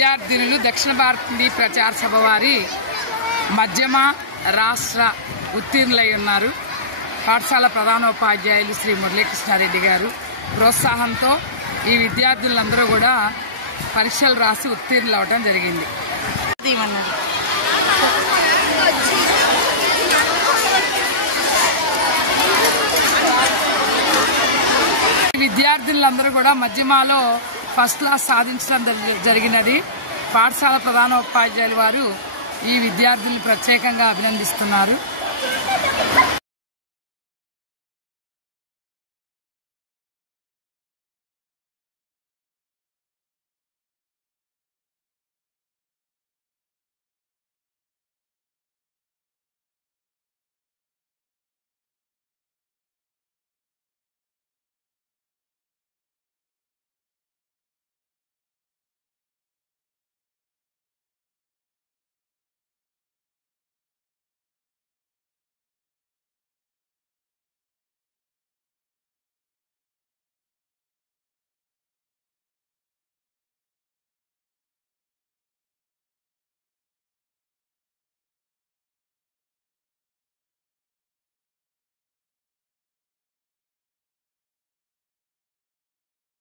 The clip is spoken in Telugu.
విద్యార్థినులు దక్షిణ భారతీ ప్రచార సభ వారి మధ్యమ రాష్ట్ర ఉత్తీర్ణులై ఉన్నారు. పాఠశాల ప్రధానోపాధ్యాయులు శ్రీ మురళీకృష్ణారెడ్డి గారు ప్రోత్సాహంతో ఈ విద్యార్థులందరూ కూడా పరీక్షలు రాసి ఉత్తీర్ణులు అవడం జరిగింది. విద్యార్థులందరూ కూడా మధ్యమాలో ఫస్ట్ క్లాస్ సాధించడం జరిగినది. పాఠశాల ప్రధానోపాధ్యాయులు వారు ఈ విద్యార్థులను ప్రత్యేకంగా అభినందిస్తున్నారు.